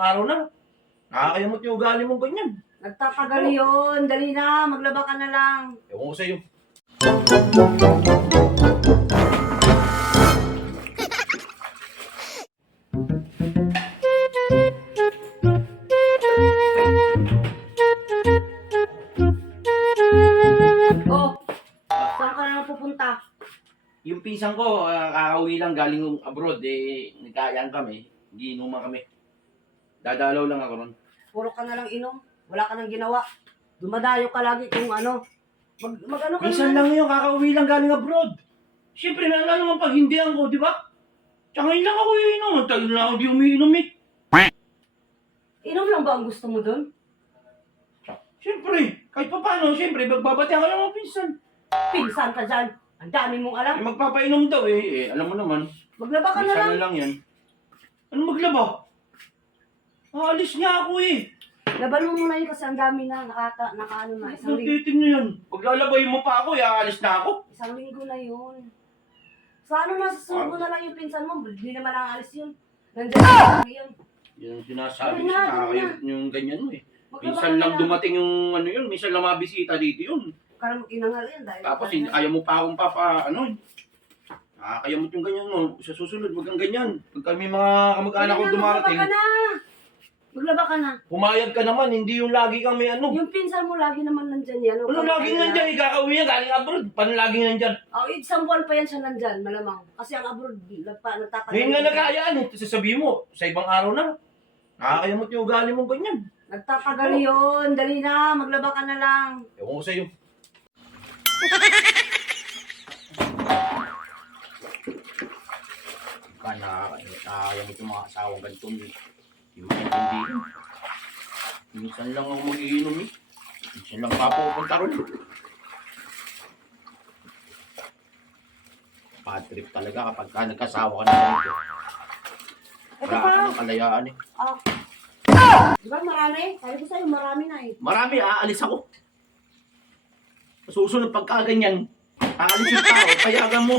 ibang araw na. Nakakayamot yung ugali mong ganyan. Nagtatagal yun. Dali na, maglaba ka na lang. Ewan ko sa'yo. Oh, saan ka na pupunta? Yung pinsan ko, kakauwi lang galing abroad, nagkayaan kami. Giinuman kami. Dadalaw lang ako ron. Puro ka na lang inom. Wala ka nang ginawa. Dumadayo ka lagi kung ano. Mag-ano ka Minsan na. lang yun, kakauwi lang galing abroad. Siyempre, naalala naman pag hindi ko, di ba? Tsaka ngayon lang ako iinom. Tagal na ako di umiinom eh. Inom lang ba ang gusto mo dun? Siyempre, kahit pa paano, siyempre, magbabati ako ng mga pinsan. Pinsan ka dyan. Ang dami mong alam. Magpapainom daw alam mo naman. Maglaba ka na Minsan lang. na lang yan. Ano maglaba? Aalis nga ako eh. Laban mo muna yun kasi ang dami na. Nakaano na. Isang linggo, Nagtitin nyo yan. Paglalabay mo pa ako, aalis na ako. isang linggo na yun. Sa ano na, susunod mo na lang yung pinsan mo. Hindi naman aalis yun. Nandiyan na yun. Yan ang sinasabi Dali na, siya. dali Nakakayot yung ganyan mo eh. Maglaba Minsan ka lang na. dumating yung ano yun. Minsan lang mabisita dito yun. Karang inangal yan dahil. Tapos ayaw mo pa akong nakakayamot yung ganyan mo. Sa susunod, wag kang ganyan. Pag kami mga kamag-anak ko dumarating, Maglaba ka na. Maglaba ka na. pumayag ka naman. Hindi yung lagi kang may ano. Yung pinsan mo lagi naman nandyan yan. Ano laging nandyan? Ikakauwi yan. Galing abroad. Paano laging nandyan? Oh, isang buwan pa yan siya nandyan, malamang. Kasi ang abroad, nagtatagal. Ngayon nga nagkayaan eh. Sasabihin mo, sa ibang araw na. Nakakayamot yung ugali mong ganyan. Nagtatagal yun. Dali na, maglaba ka na lang. Ewan ko sa'yo. Nakakayamot yung mga asawang ganito. Hindi maintindihan. Minsan lang ako mag-iinom eh. Minsan lang papupunta ron. Bad trip talaga kapag nagkasawa ka na ganito. Ito Wala pa. ka ng kalayaan eh. Di ba marami? Sabi ko sa'yo, marami na eh. Marami, aalis ako. Susunod pagkaganyan, aalis yung tao, payagan mo.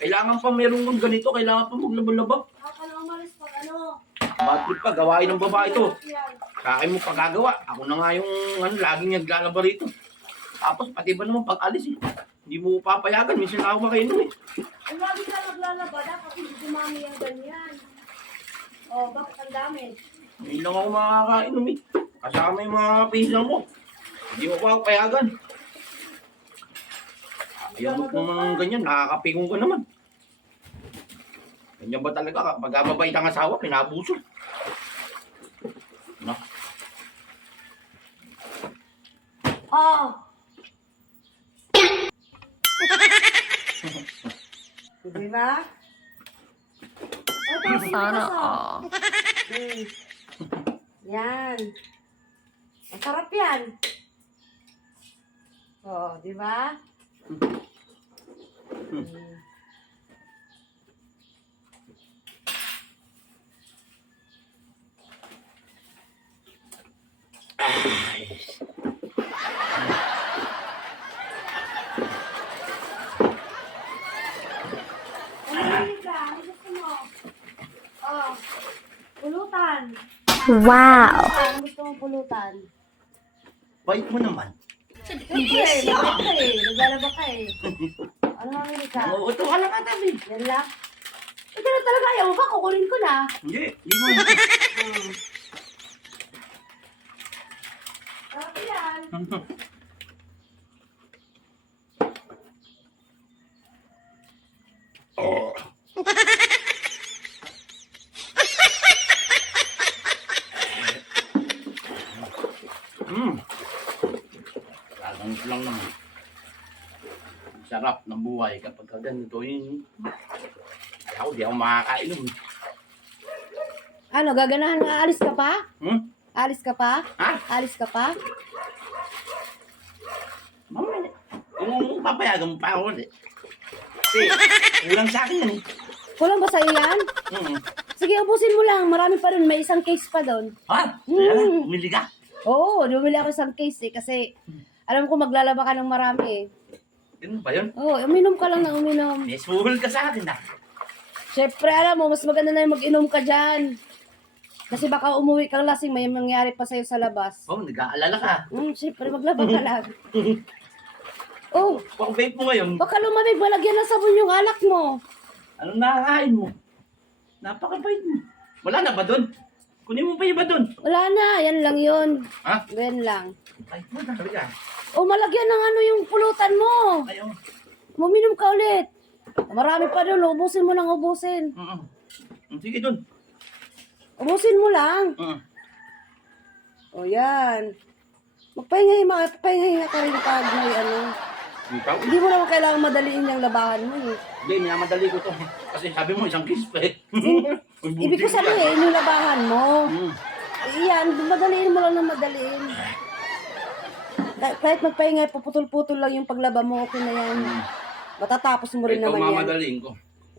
Kailangan pa meron kang ganito, kailangan pa maglaba-laba. Baka na umalis pag ano. Bad trip pa, gawain ng babae ito. Yan. Kain mo pagkagawa. Ako na nga yung laging naglalaba rito. Tapos pati ba naman pag-alis eh. Hindi mo papayagan, minsan na ako makainom eh. Ang lagi ka naglalaba, dapat hindi dumami yung ganyan. Oh, bakit ang dami? Hindi lang ako makakainom eh. Kasama yung mga pinsan mo. Hindi mo pa payagan. Ayaw mo naman ganyan, nakakapikong ko naman. Ganyan ba talaga? Pag mabait ang asawa, pinabuso. No? Oh! Di ba? Sana all. Yan. Masarap yan. Oh, di ba? Ano ka? Ano gusto mo? Oh, pulutan. Wow. Ano gusto mo pulutan? Bait mo naman. Hindi, mabait ka eh. Naglalaba ka eh. Ano mamili ka? Uto ka lang ata eh. Yan lang? Ito na talaga ayaw mo ba? Kukunin ko na. Hindi, hindi mo. Sarap yan. Oh. Gaganit lang naman. Sarap ng buhay kapag ganito yun. Ayaw, di ako makakainom. Ano, gaganahan nga? Alis ka pa? Hmm? Alis ka pa? Ha? Alis ka pa? Mamaya. Kung papayagan mo pa ako ulit. Kasi, kulang sa akin yan eh. Kulang ba sa'yo yan? Mm. Sige, ubusin mo lang. Marami pa rin. May isang case pa doon. Ha? Kaya nga, umili ka. Oo, bumili ako isang case eh. Kasi alam ko maglalaba ka ng marami eh. Ganun ba yun? Oo, uminom ka lang na uminom. May suhol ka sa akin ah. Siyempre, alam mo, mas maganda na yung mag-inom ka dyan. Kasi baka umuwi kang lasing, may mangyari pa sa'yo sa labas. Oh, nag-aalala ka. Siyempre, maglaba ka lang. Oh, Pang vape mo ngayon. baka lumamig, malagyan ng sabon yung alak mo. Anong nakakain mo? Napakabait mo. Wala na ba doon? Kunin mo pa iba doon. Wala na, yan lang yun. Ha? Yan lang. Ay, mo na ka. Oh, malagyan ng ano yung pulutan mo. Ayaw. Muminom ka ulit. Marami pa doon, ubusin mo lang, ubusin. Sige doon. Ubusin mo lang. O yan. Magpahinga ka rin pag may ano. Ikaw? Hindi mo naman kailangan madaliin yung labahan mo eh. Hindi, minamadali ko to. Kasi sabi mo, isang kiss pa eh. Ibig ko sabihin, yung labahan mo. Mm. Iyan, madaliin mo lang ng madaliin. Kahit magpahinga, puputol-putol lang yung paglaba mo, okay na yan. Matatapos mo rin Ikaw naman yan. mamadaliin ko.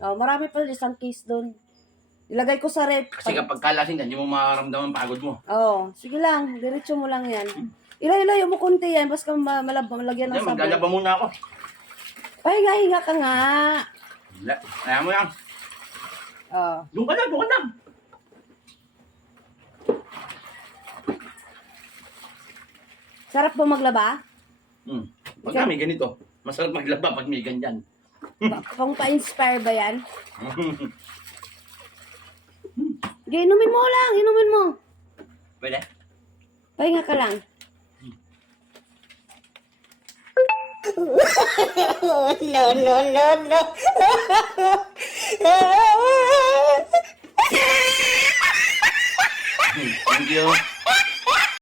Oh, marami pa isang case doon. Ilagay ko sa rep. Kasi kapag kalasing ka, hindi mo makaramdaman pagod mo. Oh, sige lang, diretso mo lang yan. Ilayo mo konti yan, basta malagyan ng Hindi, sabon. maglalaba muna ako. Pahinga-hinga ka nga. Ayaw mo yan. Oh. Doon ka lang. Sarap po maglaba? Pag may ganito, masarap maglaba pag may ganyan. Pang pa-inspire ba yan? Sige, inumin mo lang, inumin mo. Pwede? Pahinga ka lang. Thank you.